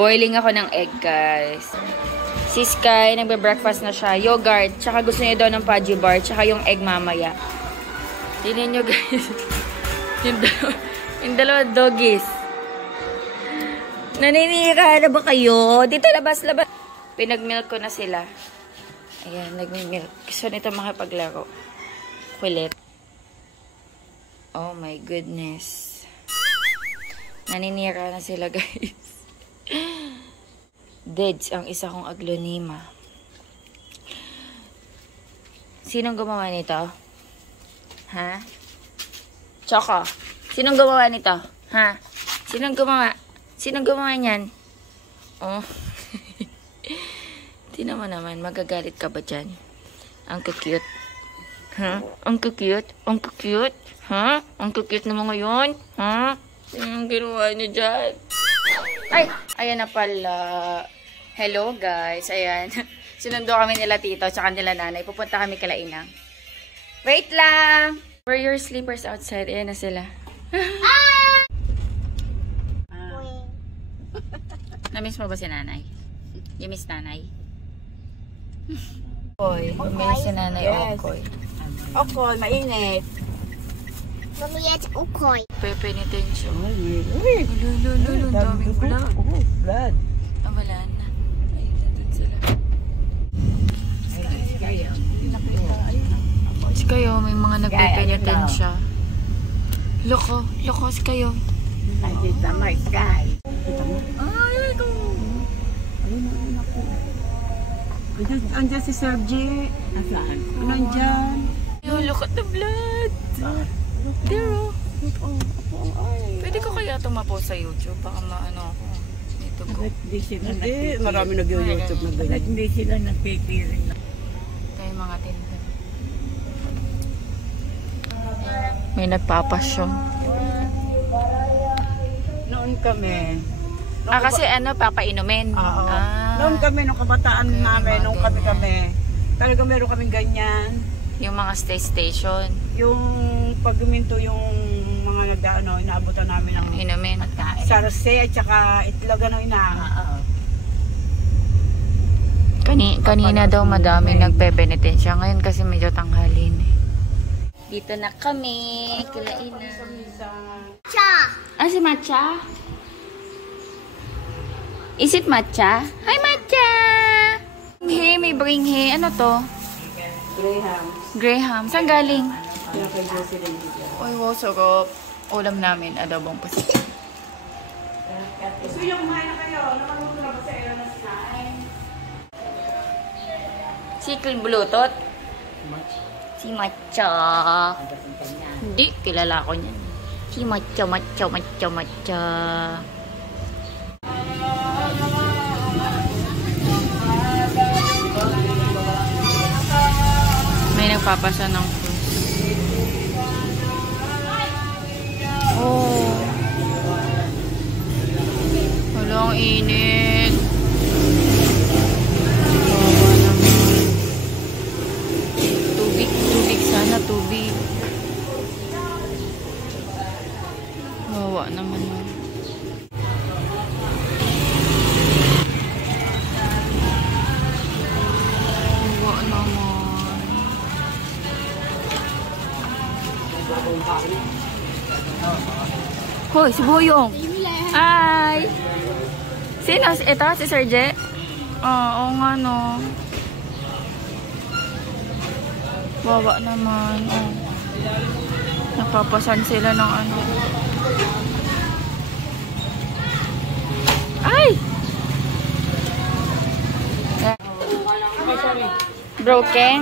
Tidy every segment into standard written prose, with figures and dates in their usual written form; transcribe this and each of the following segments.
Boiling ako ng egg, guys. Si Sky, nagbe-breakfast na siya. Yogurt, tsaka gusto niya daw ng Pudgy bar, tsaka yung egg mamaya. Tingnan nyo, guys. yung dalawa doggies. Naninira na ba kayo? Dito, labas. Pinag-milk ko na sila. Ayan, nag-milk. Gusto nito makipaglaro. Kulit. Oh my goodness. Naninira na sila, guys. Deads ang isa kong aglonema. Sinong gumawa nito? Ha? Choco. Sinong gumawa nito? Ha? Sinong gumawa? Sinong gumawa niyan? Oh. Tingnan mo naman, magagalit ka ba dyan? Ang cute. Ha? Ang cute? Ang cute? Ha? Ang cute na mga yun? Ha? Anong ginawa niyo dyan? Ay! Ayan na pala. Hello guys. Ayan. Sinundo kami nila tito tsaka nila nanay. Pupunta kami kila Inang. Wait lang! Wear your slippers outside. Ayan na sila. Na-miss mo ba si nanay? You miss nanay? Okoy. Bumili si nanay Okoy. Okoy, mainit. Bumili si Okoy. Pepe ni Tensyo. Lulululul. Daming blood. Blood. Wala na. Ayun, nandun sila. Si kayo, may mga nagpe-penitensya siya. Loko si kayo. Nakita mo, Sky. Ay, ito. Andiyan si Sergi. Nasaan? Nandyan. Yo, look at the blood. There, oh. Pwede ko kaya tumapo sa YouTube? Baka maano ako. Ito ko. Hindi, marami nag-YouTube na ganyan. Hindi sila nagpipirin na. Tayo mga tinda. May nagpapasyon. Noon kami. Kasi ano, papainumin. Oo. Noon kami, nung kabataan namin, nung kami, talaga meron kaming ganyan. Yung mga station. Yung pag guminto yung mga nagdaano, inaabutan namin ng Inumin. sarse at saka itlog ano Kanina daw madami nagpe-penitensya. Ngayon kasi medyo tanghalin eh. Dito na kami. Kilainan. Cha. Si Matcha? Is it Matcha? Hi, Matcha! Hey, may bring hey. Ano to? Graham. Graham. Saan galing? Kay Jocelyn. Uy, wow, sarap. Ulam namin, adobong pasit. Gusto yung kumain na kayo? Nakaluto na ba sa ero na sinain? Sikil bulutot? Si Matcha. Hindi, kilala ko niyan. Si Matcha. May nagpapasa ng fruits. Oh. Walang init. Wawa naman. Tubig sana, tubig. Wawa naman. Wawa naman. Hoy, si Boyong. Hi! Sino? Ito? Si Serge? Oo nga no. Wawa naman. Oh. Napapasan sila ng ano. Ay! Broken?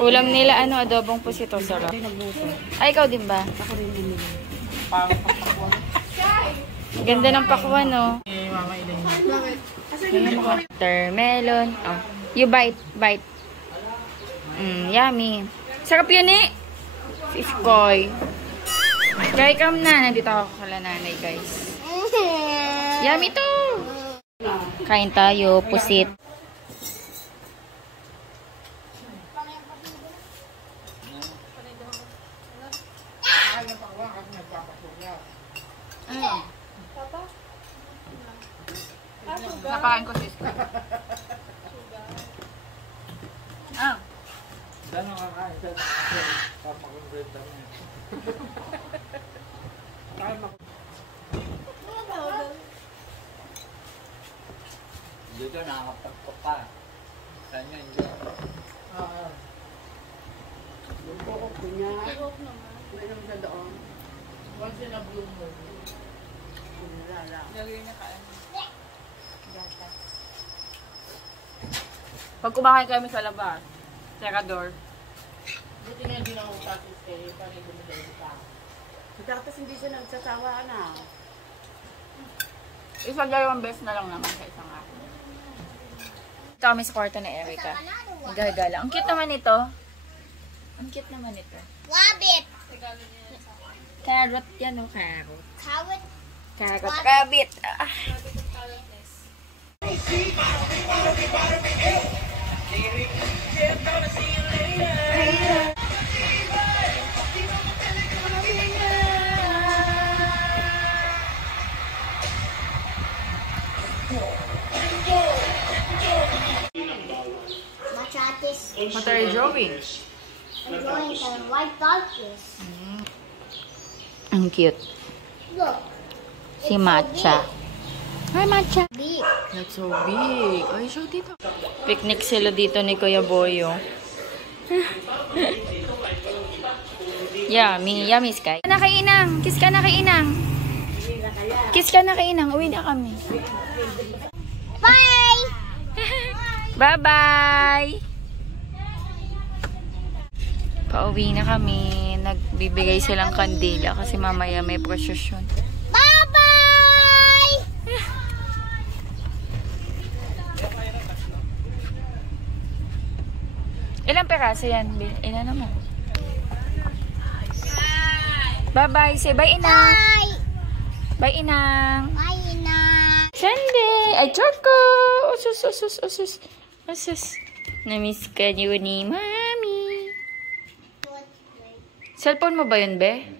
Ulam nila ano, adobong pusito, sarap. Ay, ikaw din ba? Ako rin din nila. Ganda ng pakwan, no? Mama Elaine. Watermelon. Oh. You bite. Yummy. Sarap yun eh. Fiskoy. Kaya come na. Nandito ako kala nanay, guys. Yummy to. Kain tayo. Pusit. Papakain ko sis. Ah. Saan nakakain? Saan nakakain? Papakontrenta mo. Dito nakakapagpag ka. Saan yan? Yung buhok ko niya. May naman siya doon. Once in a blue moon. Lala. Lagay na kain. Pag kumakain kami sa labas, Secador. Buti nga hindi na ako tapos kayo, paano yung bumili pa? Tapos hindi siya nagsasawa na. Isa dalawang beses na lang naman sa isang ako. Ito kami sa kwarto ni Erica. Nagagala. Ang cute naman ito. Ang cute naman ito. Rabbit. Carrot yan o, carrot. Carrot. Carrot. Rabbit. Ah. Machatis. Matay Joey. Enjoying the white dolphins. Ang cute. Look. Si Matcha. Hi, Matcha. Big. That's so big. Ay, show dito. Picnic sila dito ni Kuya Boyo. Yummy. Yummy, Sky. Kiss ka na kay Inang. Kiss ka na kay Inang. Kiss ka na kay Inang. Uwi na kami. Bye. Bye-bye! Pauwi na kami. Nagbibigay silang kandila kasi mamaya may prosesyon. Bye-bye. Ilang peraso yan? Ilan naman? Bye-bye! Say bye, Inang! Bye. Bye, Inang! Bye, Ina. Sunday! Ay, Choco! Usus, usus, usus. Usus. Namiss ka niyo ni Mami. Cellphone mo ba yun, be?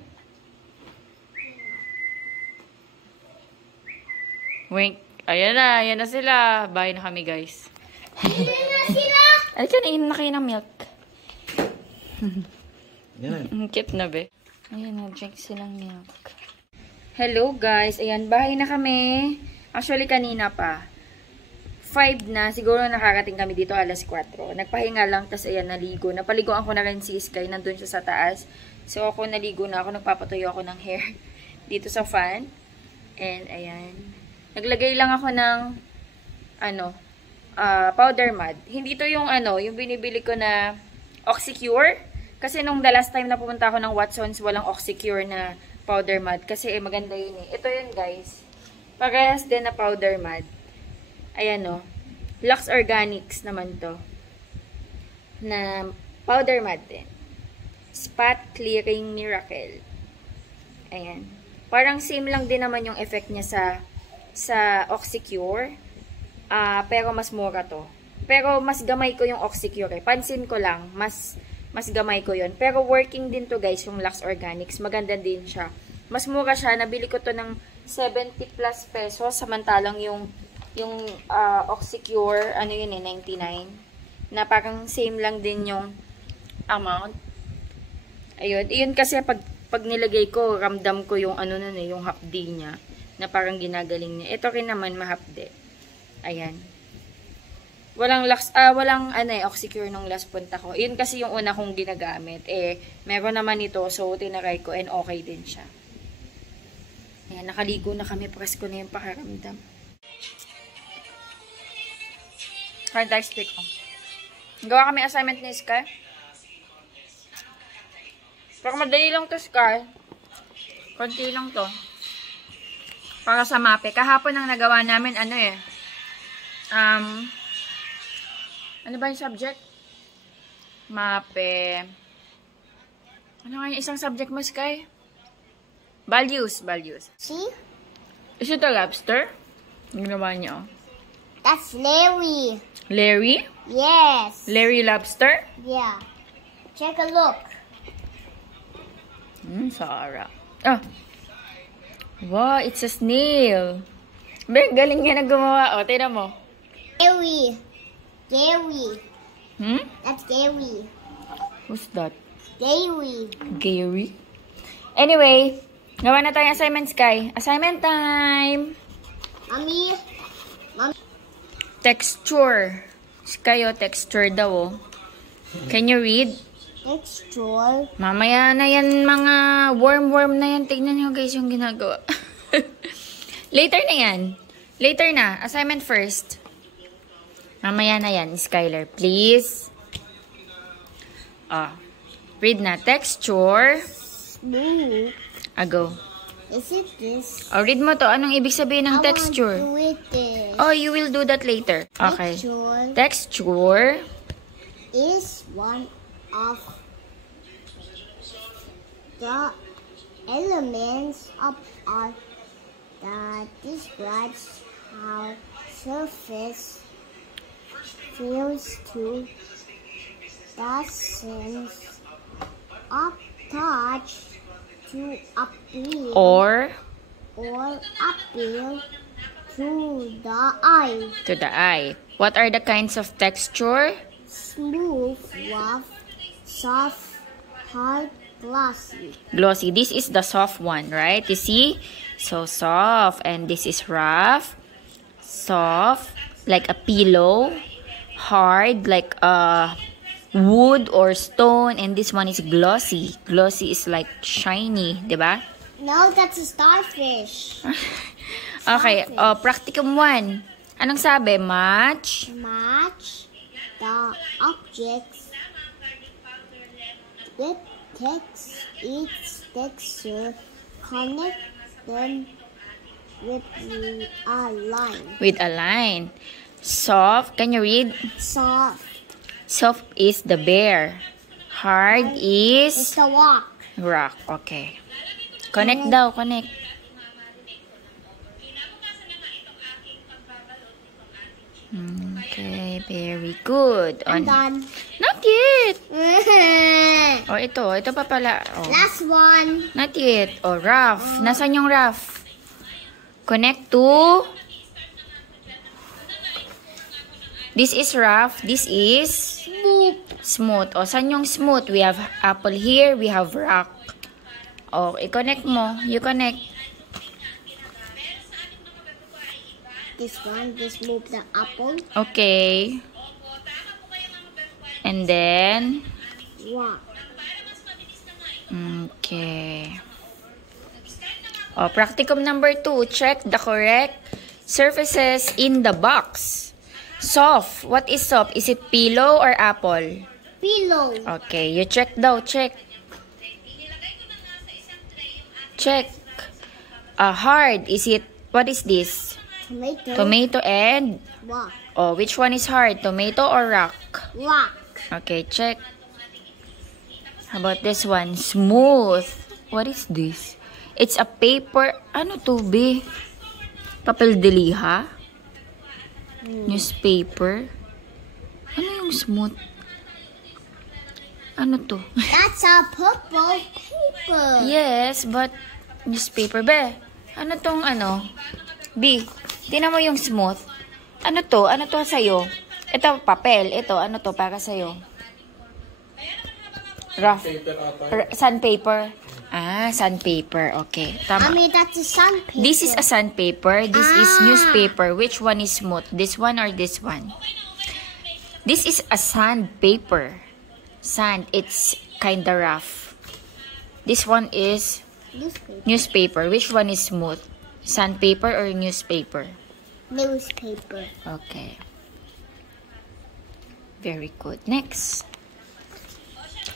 Wink. Ayan na sila. Bye na kami, guys. Ay, inom na kayo ng milk. Ang cute na, be. Ayan na, drink silang milk. Hello, guys. Ayan, bahay na kami. Actually, kanina pa. 5 na, siguro nakarating kami dito alas 4. Nagpahinga lang, tas ayan, naligo. Napaliguan ko na rin si Sky, nandun siya sa taas. So, ako naligo na ako, nagpapatuyo ako ng hair dito sa fan. And, ayan. Naglagay lang ako ng, powder mud. Hindi to yung, yung binibili ko na Oxycure. Kasi nung the last time na pumunta ako ng Watsons, walang Oxycure na powder mud. Kasi, maganda yun eh. Ito yun, guys. Parehas din na powder mud. Ayan o. Lux Organics naman to. Na powder mud din. Spot Clearing Miracle. Ayan. Parang same lang din naman yung effect niya sa Oxycure. Pero mas mura to. Pero mas gamay ko yung Oxycure. Pansin ko lang, mas gamay ko yun. Pero working din to, guys, yung Lux Organics. Maganda din siya. Mas mura siya. Nabili ko to ng 70 plus pesos. Samantalang yung Oxycure, yun eh, 99. Na parang same lang din yung amount. Ayun. Iyon kasi pag nilagay ko, ramdam ko yung yung hapdi niya. Na parang ginagaling niya. Ito rin naman mahapdi. Ayan. Walang Oxycure nung last punta ko. Iyon kasi yung una kong ginagamit. Meron naman ito, so tinaray ko and okay din siya. Ayan, nakaligo na kami. Presko na yung pakaramdam. Hard dice stick ko. Gawa kami assignment ni Sky. Pero madali lang to, Sky. Konti lang to. Para sa mape. Kahapon ang nagawa namin, ano ba yung subject? Mape. Ano nga yung isang subject mo, Sky? Values. See? Is it a lobster? Ang ginawa niya, oh. That's Larry. Larry? Yes. Larry lobster? Yeah. Take a look. Sarap. Oh. Wow, it's a snail. Be, galing nga na gumawa. O, tingnan mo. Gary. Gary. Hmm? That's Gary. Who's that? Gary. Gary? Anyway, gawa na tayong assignment, Sky. Assignment time! Mommy. Texture. Sky, texture daw, oh. Can you read? Texture. Mamaya na yan, mga worm na yan. Tignan nyo, guys, yung ginagawa. Later na yan. Later na. Assignment first. Mamaya na yan, Skylar. Please. Read na. Texture. Smooth. Go. Is it this? Read mo to. Anong ibig sabihin ng texture? I want to do it this. Oh, you will do that later. Okay. Texture Texture is one of the elements of art that describes how surface feels to the sense of touch to appeal or appeal to the eye. to the eye. What are the kinds of texture? Smooth, rough, soft, hard, glossy. Glossy. This is the soft one, right? You see? So soft. And this is rough. Soft. Like a pillow. Hard. Like a wood or stone. And this one is glossy. Glossy is like shiny. Diba? No, that's a starfish. Okay. Practicum 1. Anong sabi? Match. Match the objects with text, its texture, connect them with a line. With a line. Soft. Can you read? Soft Soft is the bear. Hard is is the walk. rock. Okay. Connect daw. Connect. Okay. Very good. I'm done. Not yet. Ito pa pala. Last one. Not yet. Rough. Nasaan yung rough? Connect to... This is rough. This is... smooth. Saan yung smooth? We have apple here. We have rock. I-connect mo. You connect. This one, just move the apple. Okay. And then... Walk. Okay. Practicum number 2. Check the correct surfaces in the box. Soft. What is soft? Is it pillow or apple? Pillow. Okay. You check daw. Check. Check. Hard. Is it... What is this? Tomato. Tomato and... Walk. which one is hard? Tomato or rock? Walk. Okay, check. How about this one? Smooth. What is this? It's a paper. Ano to, be? Papel de liha? Newspaper? Ano yung smooth? Ano to? That's a purple paper. Yes, but newspaper. Be, ano tong ano? B, tingnan mo yung smooth. Ano to? Ano to sa'yo? Ito, papel. Ito, ano to para sa'yo? Rough. Sandpaper. Sandpaper. Okay, tama. Mommy, that's a sandpaper. This is a sandpaper. This is newspaper. Which one is smooth? This one or this one? This is a sandpaper. Sand. It's kinda rough. This one is newspaper. Which one is smooth? Sandpaper or newspaper? Newspaper. Okay. Very good. Next.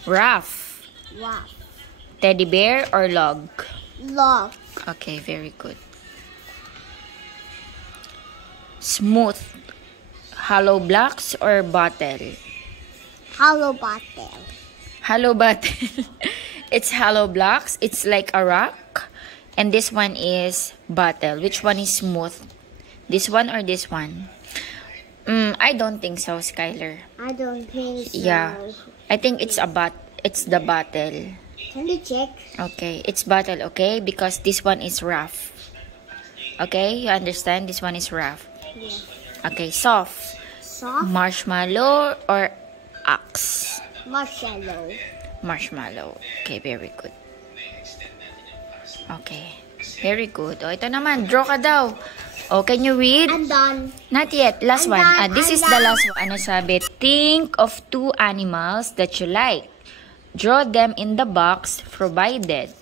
Rough. Wow. Teddy bear or log? Log. Okay, very good. Smooth. Hollow blocks or bottle? Hollow bottle. Hollow bottle. It's hollow blocks. It's like a rock. And this one is bottle. Which one is smooth? This one or this one? I don't think so, Skylar. I don't think so. Yeah. I think it's it's the bottle. Can you check? Okay, it's bottle, okay? Because this one is rough. Okay, you understand? This one is rough. Yeah. Okay, soft. Soft Marshmallow or ox? marshmallow. Marshmallow. Okay, very good. Okay. Very good. O, ito naman. Draw ka daw. O, can you read? I'm done. Not yet. Last I'm one. done, This I'm is the done. last one. Ano sabi? Think of 2 animals that you like. Draw them in the box provided.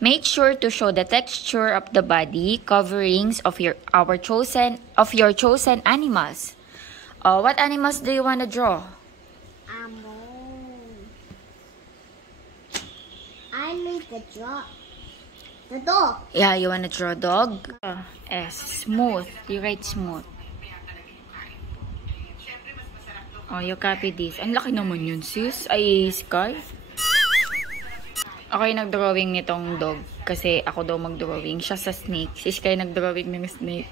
Make sure to show the texture of the body coverings of your chosen animals. Oh, what animals do you want to draw? I make the dog. Yeah, you want to draw dog? S. Smooth. You write smooth. Oh, you copy this. Ang laki naman yun, sis. Ay, Sky. Ako yung nag-drawing nitong dog. Kasi ako daw mag-drawing. Siya sa snake. Si Sky nag-drawing ng snake.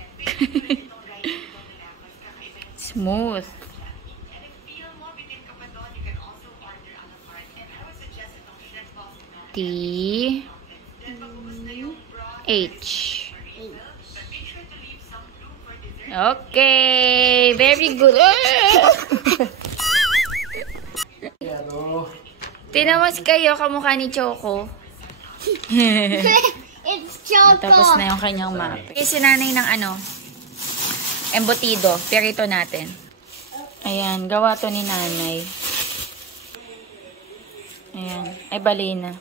Smooth. T. H. Okay. Very good. Tinawas kayo, kamukha ni Choco. It's Choco. Tapos na yung kanyang map. Si nanay ng embutido. Perito natin. Ayan, gawa to ni nanay. Ayan. Ay, bali na.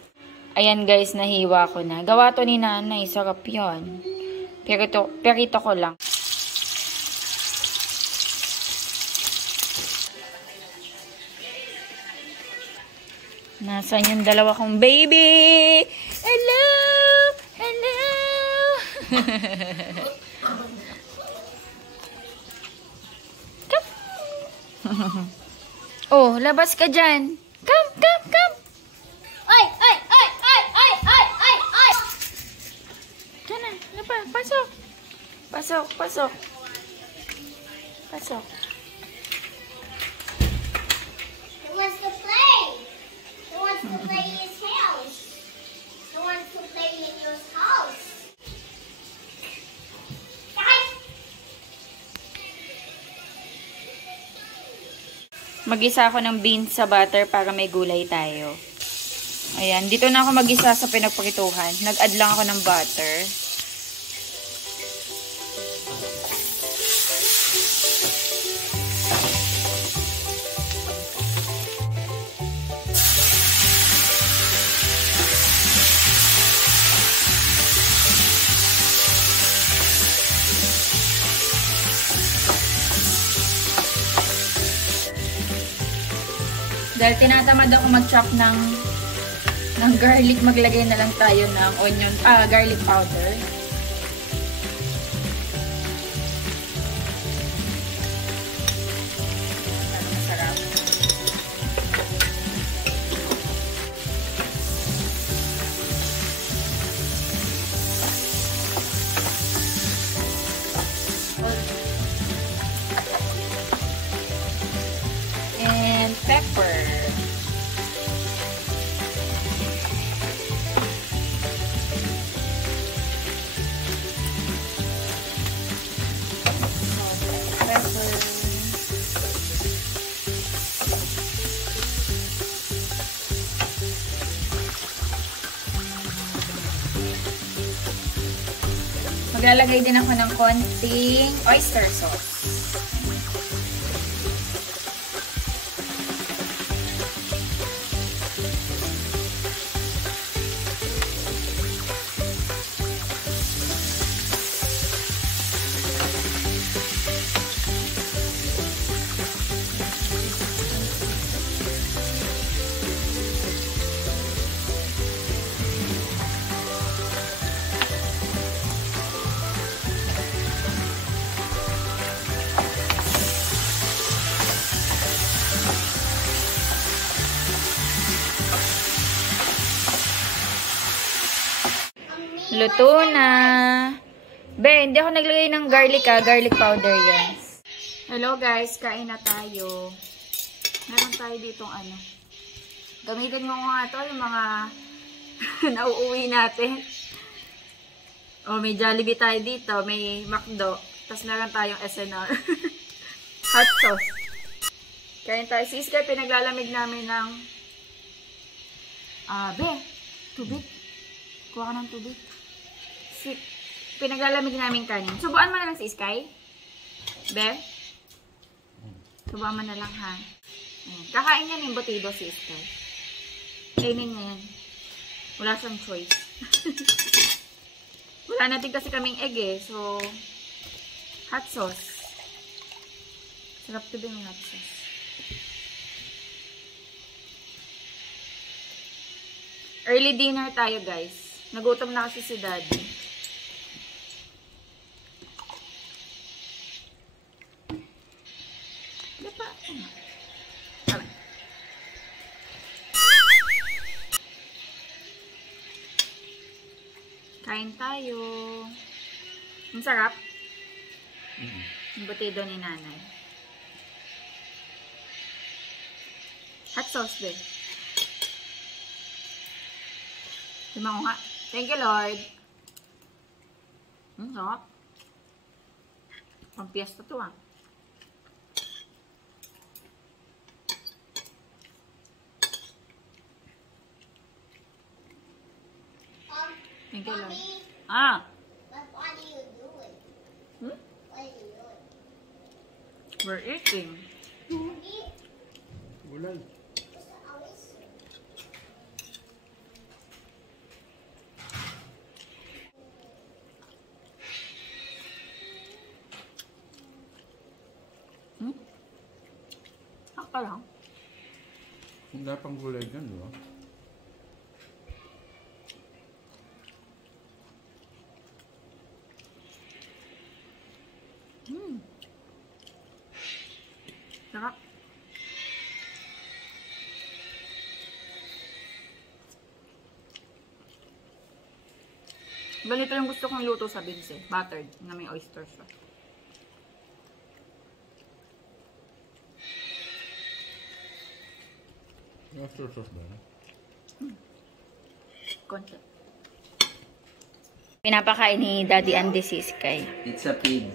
Ayan guys, nahiwa ko na. Gawa to ni nanay. Sarap yun. Perito ko lang. Nasaan yung dalawa kong baby? Hello! Hello! Come! Oh, labas ka dyan. Come, come, come! Ay! Diyan na. Ano pa? Pasok. Pasok, pasok. Pasok. Who wants to play? Who wants to play in his house? Who wants to play in your house? Mag-isa ako ng beans sa butter para may gulay tayo. Ayan, dito na ako mag-isa sa pinagpakituhan. Nag-add lang ako ng butter. Dahil tinatamad ako mag-chop ng garlic, maglagay na lang tayo ng garlic powder. Masarap. And pepper. Maglalagay din ako ng konting oyster sauce. Luto na. Be, hindi ako naglagay ng garlic garlic powder yan. Hello guys, kain na tayo. Meron tayo ditong gamitin mo nga to, yung mga nauuwi natin. May Jollibee tayo dito, may McDo, tapos meron tayong SNR. Hot sauce. Kain tayo. Si Iskay, pinaglalamig namin ng... Be, tubig. Kuha ka ng tubig. Pinaglalamig namin kanin. Subuan mo na lang si Iskay. Be? Subuan mo na lang, ha? Ayan. Kakain yan yung butido si Iskay. Kainin niya yan. Wala siyang choice. Wala natin kasi kaming egg eh. So, hot sauce. Sarap to din yung hot sauce. Early dinner tayo, guys. Nagutom na kasi si Daddy. Diba? Kain tayo. Ang sarap. Yung butido ni nanay. Hot sauce din. Diba ko nga? Thank you, Lord. Sarap. Pang piyesta to, ah. Thank you, Lord. Mommy, Ah! what are you doing? Hmm? What are you doing? We're eating. Eat? Gulay. What's the always? Sakto lang. Wala pang gulay dyan, di ba? Sarap. Ganito yung gusto kong luto sa beans eh. Buttered na may oyster sauce. Oyster sauce ba? Konti. Pinapakain ni Daddy Andy si Sky. It's a pig.